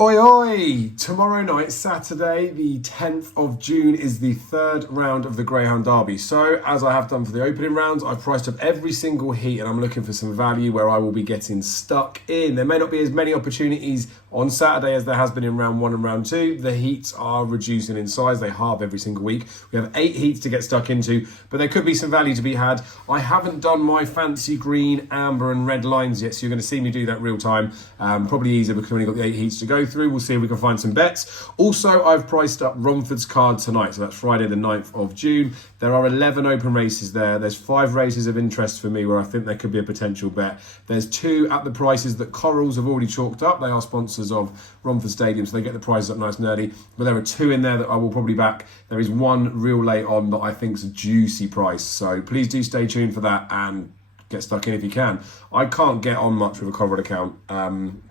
Oi, oi! Tomorrow night, Saturday, the 10th of June, is the third round of the Greyhound Derby. So, as I have done for the opening rounds, I've priced up every single heat and I'm looking for some value where I will be getting stuck in. There may not be as many opportunities on Saturday as there has been in round 1 and round 2. The heats are reducing in size. They halve every single week. We have 8 heats to get stuck into, but there could be some value to be had. I haven't done my fancy green, amber and red lines yet, so you're going to see me do that real time. Probably easier because we've only got the 8 heats to go through. We'll see if we can find some bets. Also, I've priced up Romford's card tonight, so that's Friday the 9th of June. There are 11 open races there. There's 5 races of interest for me where I think there could be a potential bet. There's 2 at the prices that Corals have already chalked up. They are sponsors of Romford Stadium, so they get the prices up nice and early. But there are 2 in there that I will probably back. There is 1 real late on that I think is a juicy price. So please do stay tuned for that and get stuck in if you can. I can't get on much with a Coral account.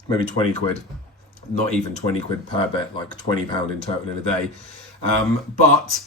Maybe 20 quid. Not even 20 quid per bet, like £20 in total in a day. But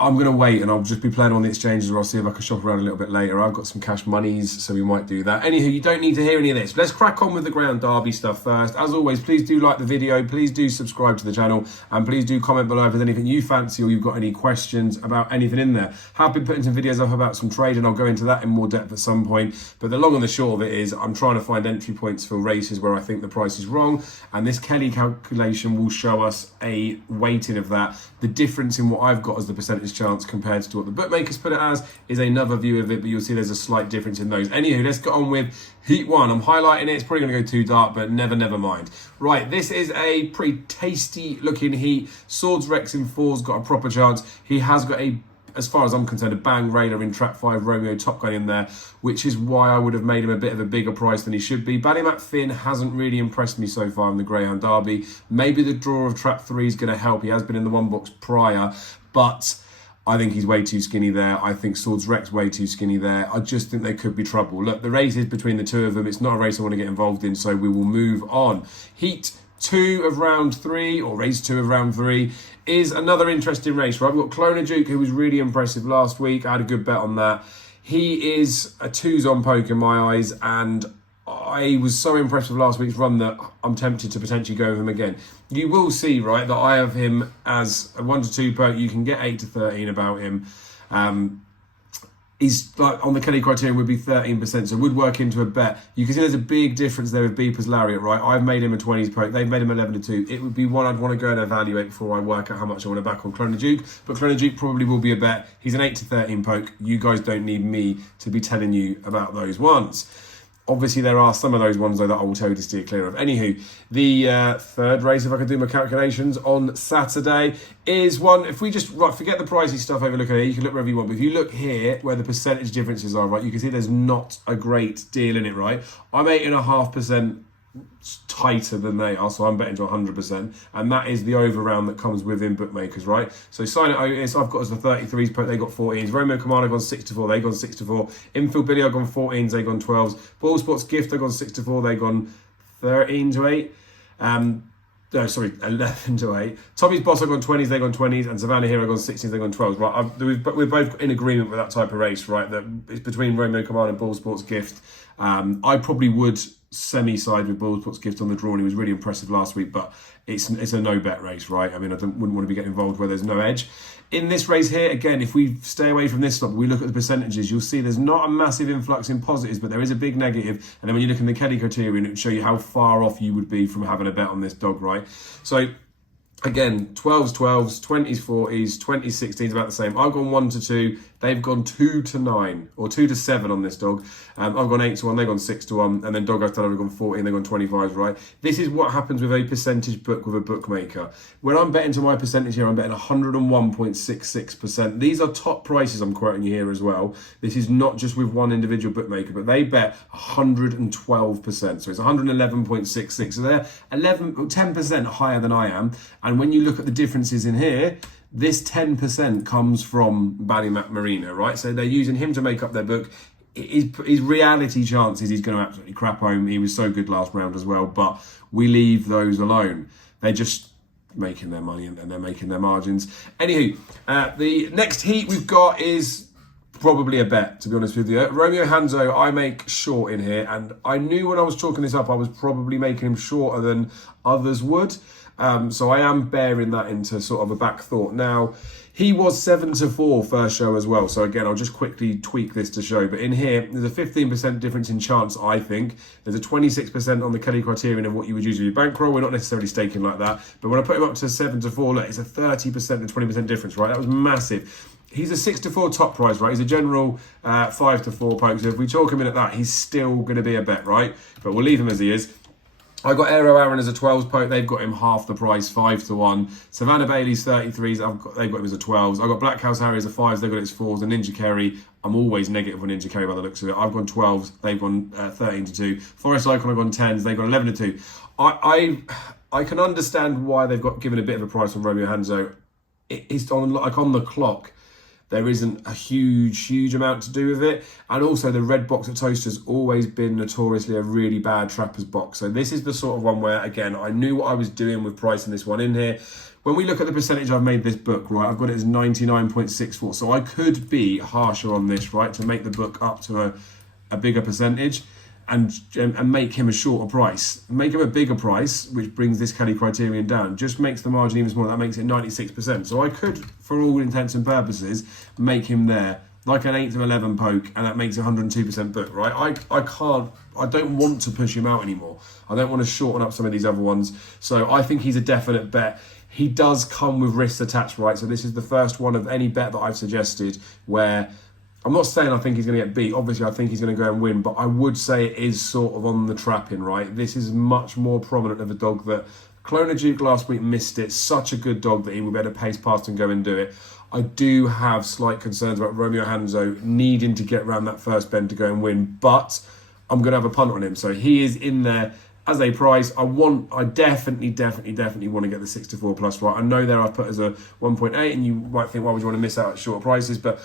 I'm going to wait and I'll just be playing on the exchanges, or I'll see if I can shop around a little bit later. I've got some cash monies, so we might do that. Anywho, you don't need to hear any of this. Let's crack on with the Greyhound Derby stuff first. As always, please do like the video, please do subscribe to the channel, and please do comment below if there's anything you fancy or you've got any questions about anything in there. Have been putting some videos up about some trade, and I'll go into that in more depth at some point. But the long and the short of it is I'm trying to find entry points for races where I think the price is wrong, and this Kelly calculation will show us a weighting of that. The difference in what I've got as the percentage chance compared to what the bookmakers put it as is another view of it, but you'll see there's a slight difference in those. Anywho, let's get on with Heat 1. I'm highlighting it. It's probably going to go too dark, but never mind. Right, this is a pretty tasty looking heat. Swords Rex in 4's got a proper chance. He has got a, as far as I'm concerned, a bang raider in Trap 5 Romeo Top Gun in there, which is why I would have made him a bit of a bigger price than he should be. Ballymac Finn hasn't really impressed me so far in the Greyhound Derby. Maybe the draw of Trap 3 is going to help. He has been in the 1 box prior, but I think he's way too skinny there. I think Swords Rex way too skinny there. I just think there could be trouble. Look, the race is between the 2 of them. It's not a race I want to get involved in, so we will move on. Heat 2 of round 3, or race 2 of round 3, is another interesting race, right? We've got Clona Duke, who was really impressive last week. I had a good bet on that. He is a 2's on poke in my eyes, and I was so impressed with last week's run that I'm tempted to potentially go with him again. You will see, right, that I have him as a 1 to 2 poke. You can get 8 to 13 about him. He's like on the Kelly criterion would be 13%, so would work into a bet. You can see there's a big difference there with Beeper's Lariat, right? I've made him a 20s poke. They've made him 11 to 2. It would be one I'd want to go and evaluate before I work out how much I want to back on Clona Duke. But Clona Duke probably will be a bet. He's an 8 to 13 poke. You guys don't need me to be telling you about those ones. Obviously, there are some of those ones, though, that I will tell you to steer clear of. Anywho, the third race, if I can do my calculations, on Saturday is one, if we just, right, forget the pricey stuff over looking at it, you can look wherever you want, but if you look here, where the percentage differences are, right, you can see there's not a great deal in it, right? I'm 8.5% tighter than they are, so I'm betting to 100%, and that is the over round that comes within bookmakers, right? So Silent Otis I've got as the 33s poke, they got 14s. Romeo Commander gone 6 to 4, they gone 6 to 4. Infield Billy I've gone 14s, they gone 12s. Ball Sports Gift they've gone 6 to 4, they gone 13 to 8. No, sorry, 11 to 8. Tommy's Boss I've gone 20s, they gone 20s, and Savannah Hero gone 16s, they gone 12s. Right, we're both in agreement with that type of race, right? That it's between Romeo Commander and Ball Sports Gift. I probably would semi-side with Ball Sports Gift on the draw, and he was really impressive last week, but it's a no-bet race, right? I mean, wouldn't want to be getting involved where there's no edge. In this race here, again, if we stay away from this slot, we look at the percentages, you'll see there's not a massive influx in positives, but there is a big negative. And then when you look in the Kelly criterion, it will show you how far off you would be from having a bet on this dog, right? So again, 12s, 20s, 40s, 20s, 16s, about the same. I've gone 1 to 2. They've gone 2 to 9, or 2 to 7 on this dog. I've gone 8 to 1, they've gone 6 to 1, and then Dog I've gone 14, they've gone 25s, right? This is what happens with a percentage book with a bookmaker. When I'm betting to my percentage here, I'm betting 101.66%. These are top prices I'm quoting you here as well. This is not just with one individual bookmaker, but they bet 112%. So it's 111.66. So they're 10% higher than I am. And when you look at the differences in here, this 10% comes from Ballymac Marina, right? So they're using him to make up their book. His reality chances, he's going to absolutely crap home. He was so good last round as well, but we leave those alone. They're just making their money and they're making their margins. Anywho, the next heat we've got is Probably a bet, to be honest with you. Romeo Hanzo, I make short in here, and I knew when I was chalking this up, I was probably making him shorter than others would. So I am bearing that into sort of a back thought. Now, he was 7-4 first show as well. So again, I'll just quickly tweak this to show. But in here, there's a 15% difference in chance, I think. There's a 26% on the Kelly criterion of what you would use with your bankroll. We're not necessarily staking like that. But when I put him up to 7-4, look, it's a 30% and 20% difference, right? That was massive. He's a 6-4 top price, right? He's a general 5-4 poke. So if we talk him in at that, he's still going to be a bet, right? But we'll leave him as he is. I got Aero Aaron as a 12s poke. They've got him half the price, 5-1. Savannah Bailey's 33s. They've got him as a 12s. I got Black House Harry as a 5s. They've got it as 4s. And Ninja Kerry, I'm always negative on Ninja Kerry by the looks of it. I've gone 12s. They've gone 13-2. Forest Icon, I've gone 10s. They've gone 11-2. I can understand why they've got given a bit of a price on Romeo Hanzo. It's on the clock. There isn't a huge amount to do with it. And also the red box at Toaster's always been notoriously a really bad trapper's box. So this is the sort of one where, again, I knew what I was doing with pricing this one in here. When we look at the percentage I've made this book, right, I've got it as 99.64. So I could be harsher on this, right, to make the book up to a bigger percentage. And make him a shorter price. Make him a bigger price, which brings this Kelly criterion down. Just makes the margin even smaller. That makes it 96%. So I could, for all intents and purposes, make him there like an 8-11 poke, and that makes 102% book, right? I don't want to push him out anymore. I don't want to shorten up some of these other ones. So I think he's a definite bet. He does come with risks attached, right? So this is the first one of any bet that I've suggested where I'm not saying I think he's going to get beat. Obviously, I think he's going to go and win. But I would say it is sort of on the trapping, right? This is much more prominent of a dog that Clona Duke last week missed it. Such a good dog that he will be able to pace past and go and do it. I do have slight concerns about Romeo Hanzo needing to get around that first bend to go and win. But I'm going to have a punt on him. So he is in there as a price. I definitely want to get the 6-4 plus right. I know there I've put as a 1.8, and you might think, why would you want to miss out at shorter prices? But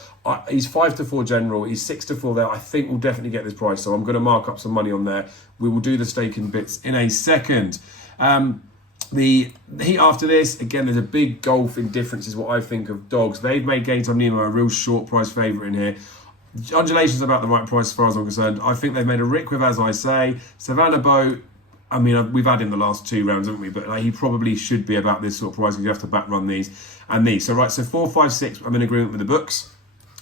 he's 5-4 general, he's 6-4 there. I think we'll definitely get this price, so I'm going to mark up some money on there. We will do the staking bits in a second. The heat after this, again, there's a big gulf in differences what I think of dogs. They've made Gator Nemo a real short price favourite in here. Undulation's about the right price as far as I'm concerned. I think they've made a Rick with, as I say. Savannah Bow, I mean, we've had him the last 2 rounds, haven't we? But he probably should be about this sort of price because you have to back run these and these. So, right, so 4, 5, 6, I'm in agreement with the books.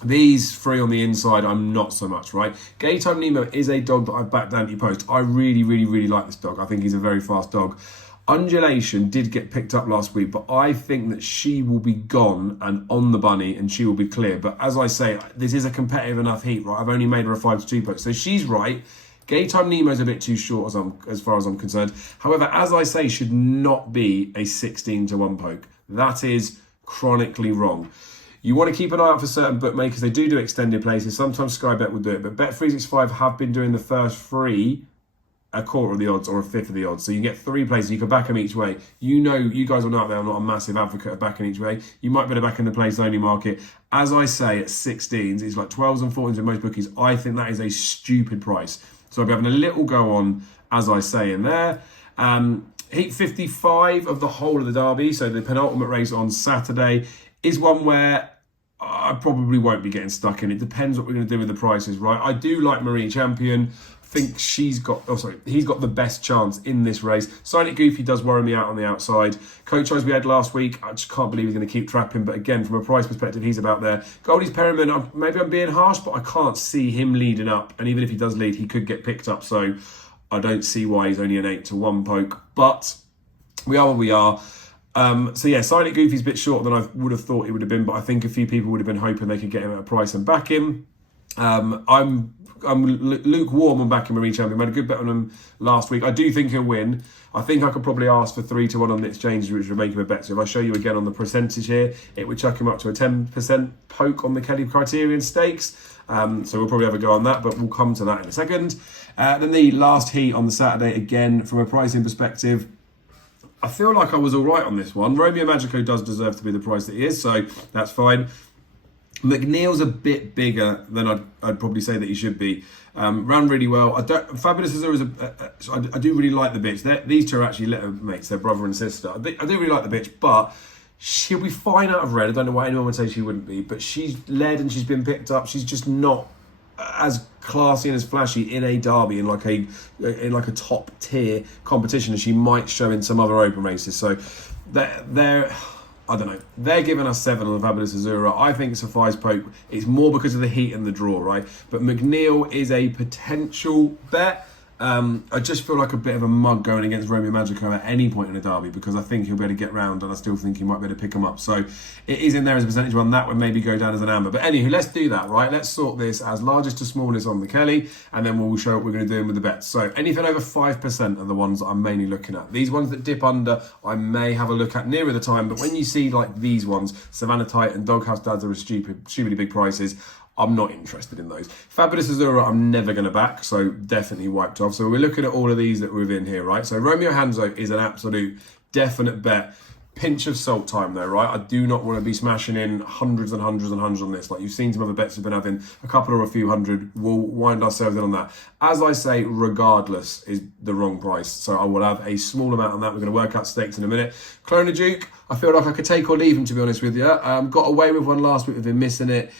These 3 on the inside, I'm not so much, right? Gaytime Nemo is a dog that I've backed anti-post. I really like this dog. I think he's a very fast dog. Undulation did get picked up last week, but I think that she will be gone and on the bunny and she will be clear. But as I say, this is a competitive enough heat, right? I've only made her a 5-2 post. So she's right. Gaytime Nemo's a bit too short as far as I'm concerned. However, as I say, should not be a 16-1 poke. That is chronically wrong. You want to keep an eye out for certain bookmakers. They do extended places. Sometimes Sky Bet will do it, but Bet365 have been doing the first 3 a quarter of the odds or a fifth of the odds. So you get 3 places. You can back them each way. You know, you guys will know out there, I'm not a massive advocate of backing each way. You might better back in the place only market. As I say, at 16s, it's like 12s and 14s in most bookies. I think that is a stupid price. So I'll be having a little go on, as I say in there. Heat 55 of the whole of the Derby, so the penultimate race on Saturday, is one where I probably won't be getting stuck in. It depends what we're going to do with the prices, right? I do like Marie Champion. Think he's got the best chance in this race. Silent Goofy does worry me out on the outside. Coach Eyes we had last week, I just can't believe he's going to keep trapping. But again, from a price perspective, he's about there. Goldie's Perriman, maybe I'm being harsh, but I can't see him leading up. And even if he does lead, he could get picked up. So I don't see why he's only an 8-1 poke. But we are where we are. So yeah, Silent Goofy's a bit shorter than I would have thought he would have been. But I think a few people would have been hoping they could get him at a price and back him. I'm lukewarm on backing Marie Champion. I made a good bet on him last week. I do think he'll win. I think I could probably ask for 3-1 on the exchanges, which would make him a bet. So if I show you again on the percentage here, it would chuck him up to a 10% poke on the Kelly Criterion Stakes. So we'll probably have a go on that, but we'll come to that in a second. Then the last heat on the Saturday, again, from a pricing perspective, I feel like I was all right on this one. Romeo Magico does deserve to be the price that he is, so that's fine. McNeil's a bit bigger than I'd probably say that he should be. Ran really well. Fabulous Azure is I do really like the bitch. These two are actually little mates. They're brother and sister. I do really like the bitch, but She'll be fine out of red. I don't know why anyone would say she wouldn't be, but she's led and she's been picked up. She's just not as classy and as flashy in a derby in like a top tier competition as she might show in some other open races. So they're I don't know. They're giving us 7 on the Fabulous Azura. I think Sophia's Poke, it's more because of the heat and the draw, right? But McNeil is a potential bet. I just feel like a bit of a mug going against Romeo Magico at any point in a derby because I think he'll be able to get round and I still think he might be able to pick him up. So it is in there as a percentage one. That would maybe go down as an amber. But anywho, let's do that, right? Let's sort this as largest to smallest on the Kelly and then we'll show what we're going to do with the bets. So anything over 5% are the ones that I'm mainly looking at. These ones that dip under, I may have a look at nearer the time. But when you see like these ones, Savannah Tight and Doghouse Dads are stupidly big prices. I'm not interested in those. Fabulous Azura, I'm never going to back, so definitely wiped off. So we're looking at all of these that we're in here, right? So Romeo Hanzo is an absolute definite bet. Pinch of salt time though, right? I do not want to be smashing in hundreds and hundreds and hundreds on this. Like you've seen some other bets we've been having a couple or a few hundred. We'll wind ourselves in on that. As I say, regardless is the wrong price. So I will have a small amount on that. We're going to work out stakes in a minute. Clona Duke, I feel like I could take or leave him, to be honest with you. Got away with one last week. We've been missing it.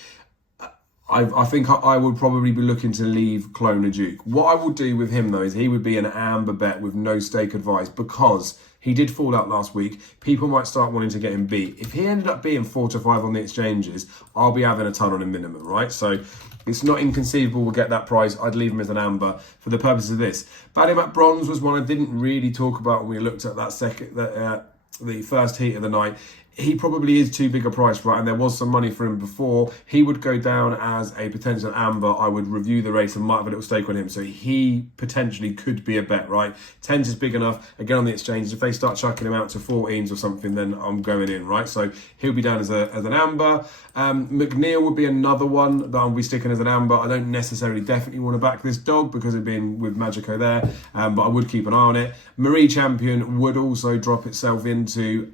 I think I would probably be looking to leave Clona Duke. What I will do with him though is he would be an amber bet with no stake advice because he did fall out last week. People might start wanting to get him beat. If he ended up being 4 to 5 on the exchanges, I'll be having a ton on him minimum, right? So it's not inconceivable we'll get that price. I'd leave him as an amber for the purpose of this. Ballymac Bronze was one I didn't really talk about when we looked at that the first heat of the night. He probably is too big a price, right? And there was some money for him before. He would go down as a potential amber. I would review the race and might have a little stake on him. So he potentially could be a bet, right? 10s is big enough. Again, on the exchanges, if they start chucking him out to 14s or something, then I'm going in, right? So he'll be down as an amber. McNeil would be another one that I'll be sticking as an amber. I don't necessarily definitely want to back this dog because of being with Magico there, but I would keep an eye on it. Marie Champion would also drop itself into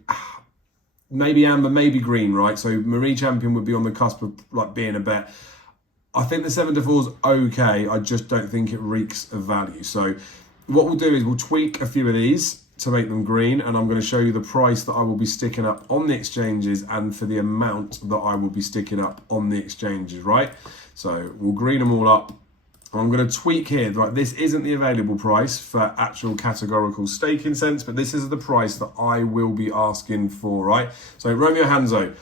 maybe amber, maybe green, right? So Marie Champion would be on the cusp of like being a bet. I think the 7 to 4's okay. I just don't think it reeks of value. So what we'll do is we'll tweak a few of these to make them green, and I'm going to show you the price that I will be sticking up on the exchanges and for the amount that I will be sticking up on the exchanges, right? So we'll green them all up. I'm going to tweak here, right? This isn't the available price for actual categorical staking sense, but this is the price that I will be asking for, right? So Romeo Hanzo,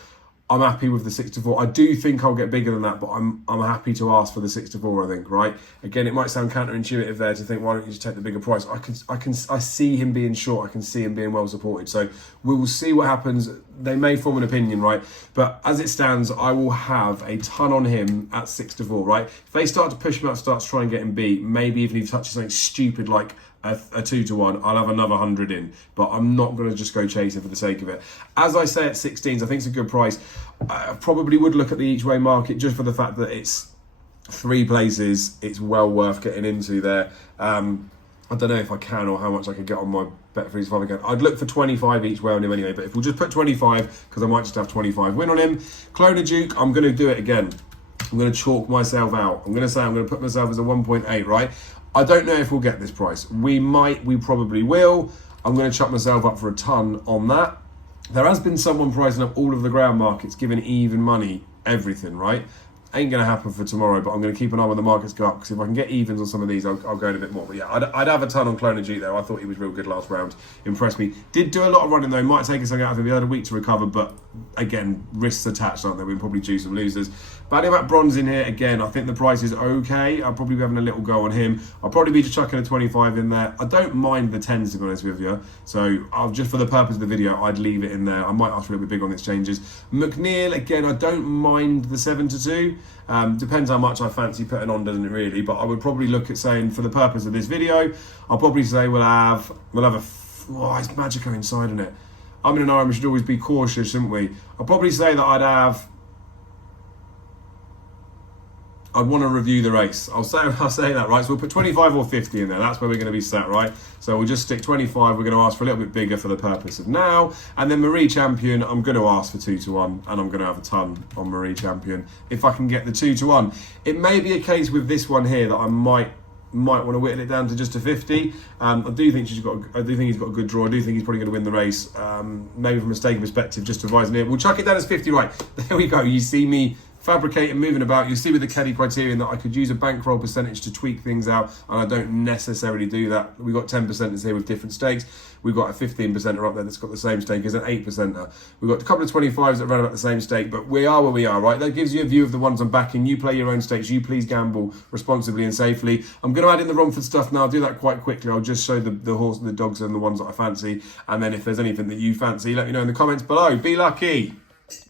I'm happy with the 6 to 4. I do think I'll get bigger than that, but I'm happy to ask for the 6 to 4, I think, right? Again, it might sound counterintuitive there to think, why don't you just take the bigger price? I see him being short. I can see him being well supported. So we will see what happens. They may form an opinion, right? But as it stands, I will have a ton on him at 6 to 4, right? If they start to push him out, start to try and get him beat, maybe even if he touches something stupid like a 2 to 1, I'll have another 100 in, but I'm not going to just go chasing for the sake of it. As I say, at 16s, I think it's a good price. I probably would look at the each way market just for the fact that it's 3 places. It's well worth getting into there. I don't know if I can or how much I could get on my Bet365 again. I'd look for 25 each way on him anyway, but if we'll just put 25, because I might just have 25 win on him. Clona Duke, I'm going to do it again. I'm going to chalk myself out. I'm going to say I'm going to put myself as a 1.8, right? I don't know if we'll get this price. We probably will. I'm going to chuck myself up for a ton on that. There has been someone pricing up all of the ground markets, giving even money, everything, right? Ain't going to happen for tomorrow, but I'm going to keep an eye when the markets go up, because if I can get evens on some of these, I'll go in a bit more. But yeah, I'd have a ton on Clona Duke though. I thought he was real good last round. Impressed me. Did do a lot of running though. Might take something out of him. He had a week to recover, but again, risks attached, aren't there? We'll probably choose some losers. Ballymac Bronze in here, again, I think the price is okay. I'll probably be having a little go on him. I'll probably be just chucking a 25 in there. I don't mind the 10s, to be honest with you. So I'll just for the purpose of the video, I'd leave it in there. I might ask for a little bit big on the exchanges. McNeil, again, I don't mind the 7 to 2. Depends how much I fancy putting on, doesn't it really? But I would probably look at saying, for the purpose of this video, I'll probably say we'll have it's Magico inside, isn't it? I'm in an iron, we should always be cautious, shouldn't we? I'll probably say that I'd want to review the race. I'll say that, right? So we'll put 25 or 50 in there. That's where we're going to be sat, right? So we'll just stick 25. We're going to ask for a little bit bigger for the purpose of now. And then Marie Champion, I'm going to ask for 2 to 1, and I'm going to have a ton on Marie Champion if I can get the 2 to 1. It may be a case with this one here that I might might want to whittle it down to just a 50. I do think he's got a good draw. I do think he's probably going to win the race. Maybe from a staking perspective, just advising it. We'll chuck it down as 50. Right, there we go. You see me fabricating, moving about. You see with the Kelly criterion that I could use a bankroll percentage to tweak things out, and I don't necessarily do that. We've got 10%ers here with different stakes. We've got a 15%er up there that's got the same stake as an 8%er. We've got a couple of 25s that run about the same stake, but we are where we are, right? That gives you a view of the ones I'm backing. You play your own stakes. You please gamble responsibly and safely. I'm going to add in the Romford stuff now. I'll do that quite quickly. I'll just show the horse, the dogs, and the ones that I fancy. And then if there's anything that you fancy, let me know in the comments below. Be lucky.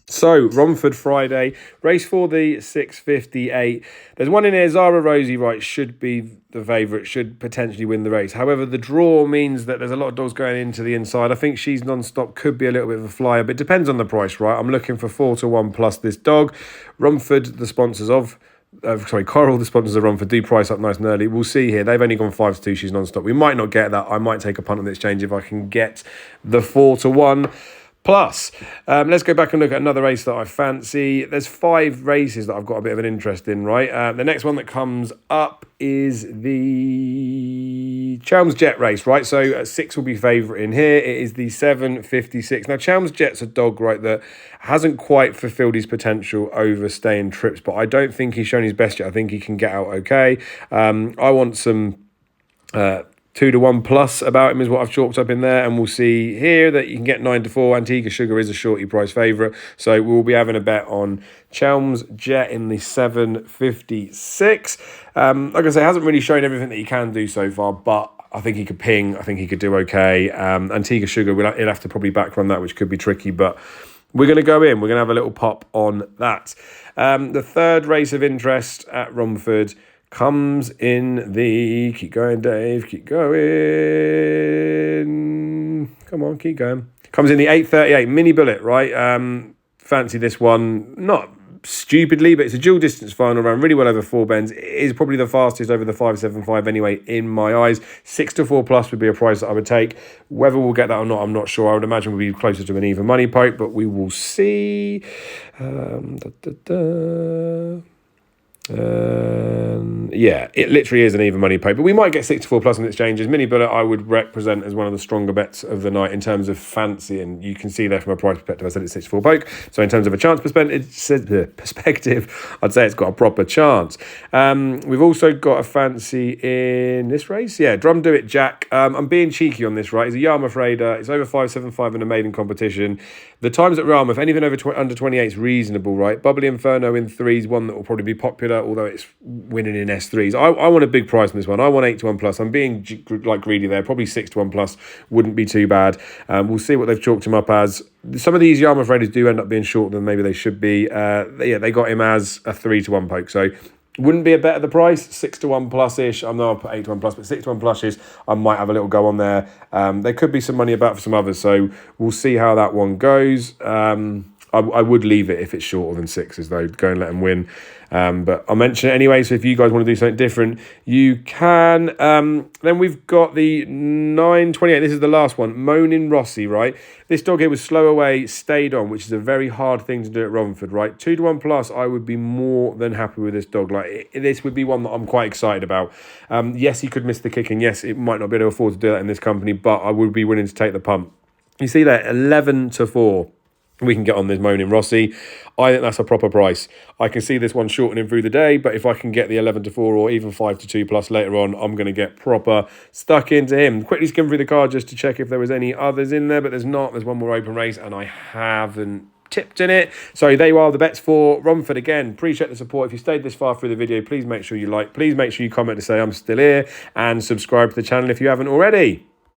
So, Romford Friday, race for the 658. There's one in here, Zara Rosie, right, should be the favourite, should potentially win the race. However, the draw means that there's a lot of dogs going into the inside. I think She's Non-Stop could be a little bit of a flyer, but it depends on the price, right? I'm looking for 4-1 plus this dog. Romford, the sponsors of... Coral, the sponsors of Romford, do price up nice and early. We'll see here. They've only gone 5-2. She's Non-Stop. We might not get that. I might take a punt on the exchange if I can get the 4-1. Plus, let's go back and look at another race that I fancy. There's 5 races that I've got a bit of an interest in, right? The next one that comes up is the Chelm's Jet race, right? So 6 will be favourite in here. It is the 7.56. Now, Chelm's Jet's a dog, right, that hasn't quite fulfilled his potential over staying trips, but I don't think he's shown his best yet. I think he can get out okay. I want some... 2-1 plus about him is what I've chalked up in there, and we'll see here that you can get 9-4. Antigua Sugar is a shorty price favourite, so we'll be having a bet on Chelm's Jet in the 7.56. Like I say, hasn't really shown everything that he can do so far, but I think he could ping. I think he could do okay. Antigua Sugar, he'll have to probably back run that, which could be tricky, but we're going to go in. We're going to have a little pop on that. The third race of interest at Romford comes in the... Keep going, Dave. Keep going. Come on, keep going. Comes in the 8.38 Mini Bullet, right? Fancy this one. Not stupidly, but it's a dual distance final round. Really well over 4 bends. It is probably the fastest over the 5.75 anyway, in my eyes. 6-4 plus would be a price that I would take. Whether we'll get that or not, I'm not sure. I would imagine we'll be closer to an even money poke, but we will see. Yeah, it literally is an even money poke, but we might get 6-4 plus on exchanges. Mini Bullet I would represent as one of the stronger bets of the night in terms of fancy, and you can see there from a price perspective I said it's 6-4 poke, so in terms of a chance perspective I'd say it's got a proper chance. We've also got a fancy in this race, yeah, Drum Do It Jack. I'm being cheeky on this, right? He's a Yarmouth Raider. It's over 5.75 in a maiden competition. The times at Yarmouth, anything over under 28 is reasonable, right? Bubbly Inferno in 3s, one that will probably be popular, although it's winning in S3s. I want a big price on this one. I want 8-1 plus. I'm being greedy there. Probably 6-1 plus wouldn't be too bad. We'll see what they've chalked him up as. Some of these Yarmouth Raiders do end up being shorter than maybe they should be. Yeah, they got him as a 3-1 poke. So wouldn't be a bet at the price. 6-1 plus-ish. I know I'll put 8-1 plus, but 6-1 plus-ish, I might have a little go on there. There could be some money about for some others. So we'll see how that one goes. I would leave it if it's shorter than 6s, though. Go and let them win. But I'll mention it anyway, so if you guys want to do something different, you can. Then we've got the 9.28. This is the last one. Moaning Rossi, right? This dog here was slow away, stayed on, which is a very hard thing to do at Romford, right? 2-1 plus, I would be more than happy with this dog. Like, this would be one that I'm quite excited about. Yes, he could miss the kick, and yes, it might not be able to afford to do that in this company, but I would be willing to take the punt. You see that 11-4. We can get on this Moaning Rossi. I think that's a proper price. I can see this one shortening through the day, but if I can get the 11-4 or even 5-2 plus later on, I'm going to get proper stuck into him. Quickly skim through the card just to check if there was any others in there, but there's not. There's one more open race, and I haven't tipped in it. So there you are, the bets for Romford. Again, appreciate the support. If you stayed this far through the video, please make sure you like, please make sure you comment to say I'm still here, and subscribe to the channel if you haven't already.